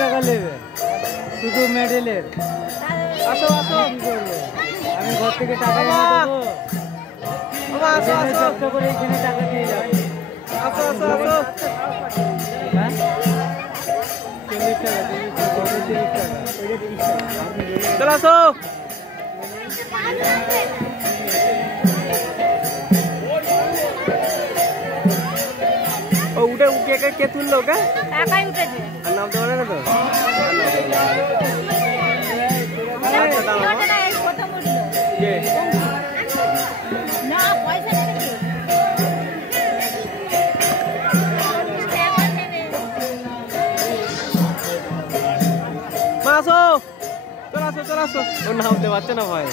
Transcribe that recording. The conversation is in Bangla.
টাকা নেবে শুধু মেডেলের। আসো আসো, কি করবে? আমি ঘর থেকে টাকা এনে দেবো। আসো আসো কষ্ট করে এখানে টাকা দিয়ে যাবো। আসো আসো আসো। হ্যাঁ 40 টাকা 30 টাকা। চলো আসো। ও উঠে উঠে কে তুললো ওকে? একাই উঠেছে। আর নামতে পারে না তো? এই প্রথম উঠলো। কে? না পয়সা নেবে। মা আসো, চলো আসো চলো আসো। ও নামতে পারছে না ভাই।